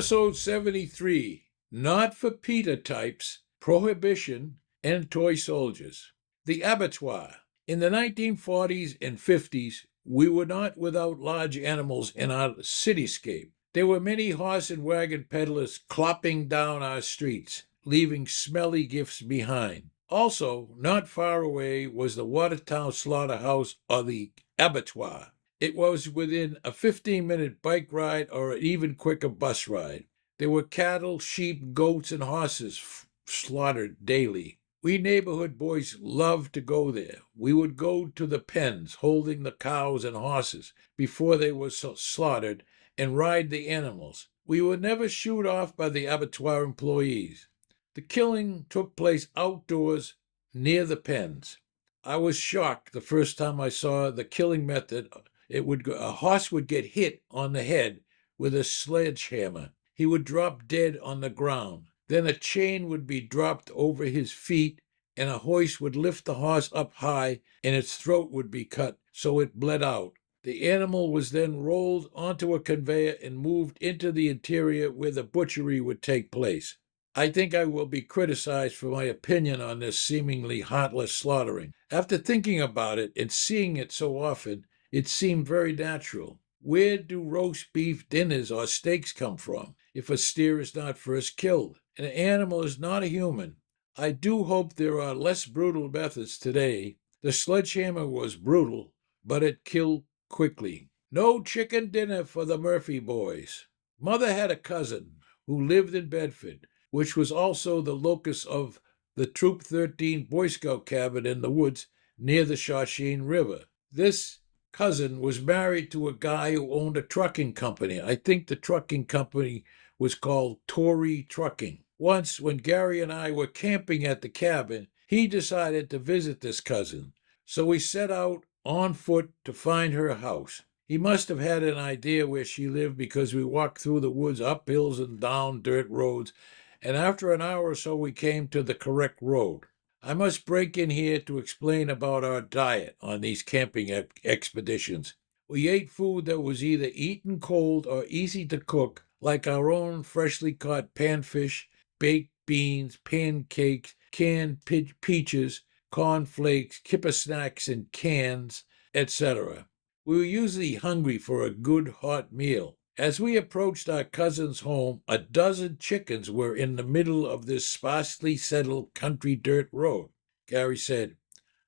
Episode 73, Not for Peter Types, Prohibition, and Toy Soldiers. The Abattoir. In the 1940s and 50s, we were not without large animals in our cityscape. There were many horse and wagon peddlers clopping down our streets, leaving smelly gifts behind. Also, not far away was the Watertown Slaughterhouse or the Abattoir. It was within a 15-minute bike ride or an even quicker bus ride. There were cattle, sheep, goats, and horses slaughtered daily. We neighborhood boys loved to go there. We would go to the pens, holding the cows and horses before they were slaughtered, and ride the animals. We were never shooed off by the abattoir employees. The killing took place outdoors near the pens. I was shocked the first time I saw the killing method. A horse would get hit on the head with a sledgehammer. He would drop dead on the ground. Then a chain would be dropped over his feet, and a hoist would lift the horse up high, and its throat would be cut so it bled out. The animal was then rolled onto a conveyor and moved into the interior where the butchery would take place. I think I will be criticized for my opinion on this seemingly heartless slaughtering. After thinking about it and seeing it so often, it seemed very natural. Where do roast beef dinners or steaks come from if a steer is not first killed? An animal is not a human. I do hope there are less brutal methods today. The sledgehammer was brutal, but it killed quickly. No chicken dinner for the Murphy boys. Mother had a cousin who lived in Bedford, which was also the locus of the Troop 13 Boy Scout cabin in the woods near the Shawshene River. This cousin was married to a guy who owned a trucking company. I think the trucking company was called Tory Trucking. Once, when Gary and I were camping at the cabin, he decided to visit this cousin. So we set out on foot to find her house. He must have had an idea where she lived because we walked through the woods, up hills and down dirt roads, and after an hour or so we came to the correct road. I must break in here to explain about our diet on these camping expeditions. We ate food that was either eaten cold or easy to cook, like our own freshly caught panfish, baked beans, pancakes, canned peaches, cornflakes, kipper snacks in cans, etc. We were usually hungry for a good hot meal. As we approached our cousin's home, a dozen chickens were in the middle of this sparsely settled country dirt road. Gary said,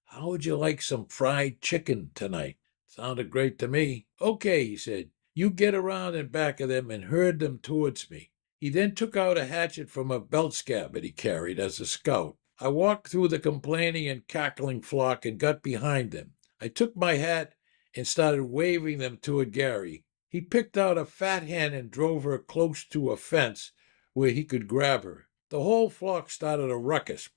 "How would you like some fried chicken tonight?" Sounded great to me. "Okay," he said. "You get around in back of them and herd them towards me." He then took out a hatchet from a belt scabbard he carried as a scout. I walked through the complaining and cackling flock and got behind them. I took my hat and started waving them toward Gary. He picked out a fat hen and drove her close to a fence where he could grab her. The whole flock started a ruckus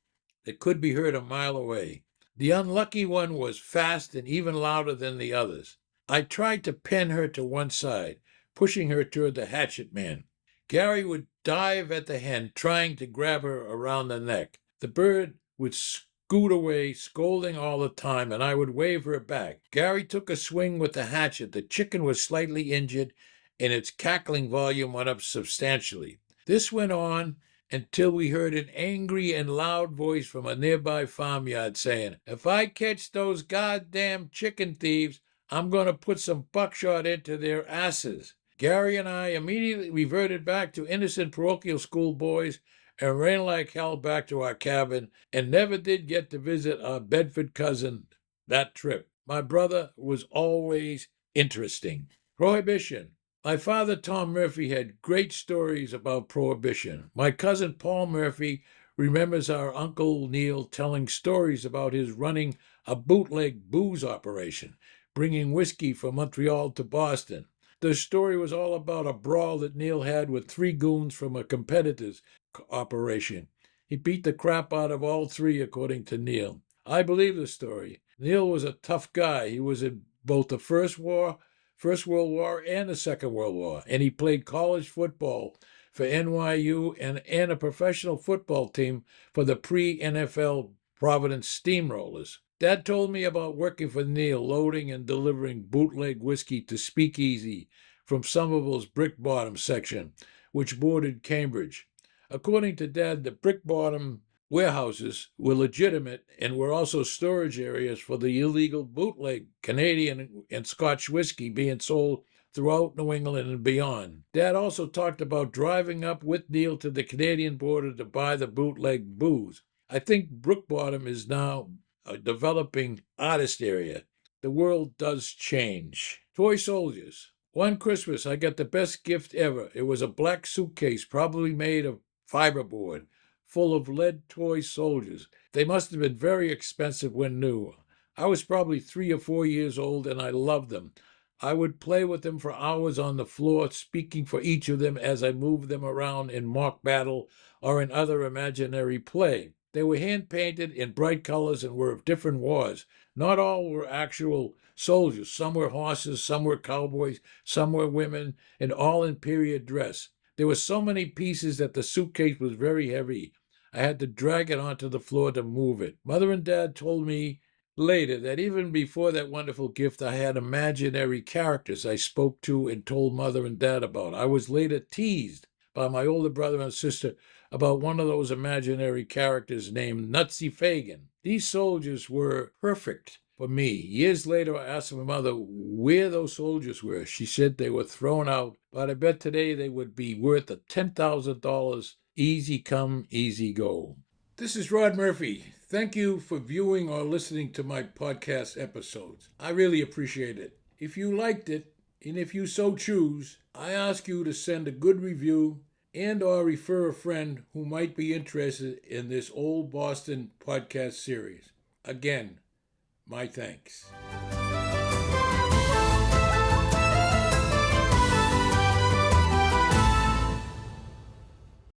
that could be heard a mile away. The unlucky one was fast and even louder than the others. I tried to pin her to one side, pushing her toward the hatchet man. Gary would dive at the hen, trying to grab her around the neck. The bird would scoot away, scolding all the time, and I would wave her back. Gary took a swing with the hatchet. The chicken was slightly injured, and its cackling volume went up substantially. This went on until we heard an angry and loud voice from a nearby farmyard saying, "If I catch those goddamn chicken thieves, I'm going to put some buckshot into their asses." Gary and I immediately reverted back to innocent parochial school boys and ran like hell back to our cabin, and never did get to visit our Bedford cousin that trip. My brother was always interesting. Prohibition. My father, Tom Murphy, had great stories about Prohibition. My cousin, Paul Murphy, remembers our Uncle Neil telling stories about his running a bootleg booze operation, bringing whiskey from Montreal to Boston. The story was all about a brawl that Neil had with three goons from a competitor's operation. He beat the crap out of all three, according to Neil. I believe the story. Neil was a tough guy. He was in both the First World War and the Second World War, and he played college football for NYU and a professional football team for the pre-NFL Providence Steamrollers. Dad told me about working for Neil, loading and delivering bootleg whiskey to Speakeasy from Somerville's Brick Bottom section, which bordered Cambridge. According to Dad, the brick bottom warehouses were legitimate and were also storage areas for the illegal bootleg Canadian and Scotch whiskey being sold throughout New England and beyond. Dad also talked about driving up with Neil to the Canadian border to buy the bootleg booze. I think Brook Bottom is now a developing artist area. The world does change. Toy Soldiers. One Christmas, I got the best gift ever. It was a black suitcase, probably made of fiberboard, full of lead toy soldiers. They must have been very expensive when new. I was probably 3 or 4 years old, and I loved them. I would play with them for hours on the floor, speaking for each of them as I moved them around in mock battle or in other imaginary play. They were hand painted in bright colors and were of different wars. Not all were actual soldiers. Some were horses, some were cowboys, some were women, and all in period dress. There were so many pieces that the suitcase was very heavy. I had to drag it onto the floor to move it. Mother and Dad told me later that even before that wonderful gift, I had imaginary characters I spoke to and told Mother and Dad about. I was later teased by my older brother and sister about one of those imaginary characters named Nutsy Fagan. These soldiers were perfect for me. Years later, I asked my mother where those soldiers were. She said they were thrown out, but I bet today they would be worth $10,000. Easy come, easy go. This is Rod Murphy. Thank you for viewing or listening to my podcast episodes. I really appreciate it. If you liked it, and if you so choose, I ask you to send a good review and or refer a friend who might be interested in this Old Boston podcast series. Again, my thanks.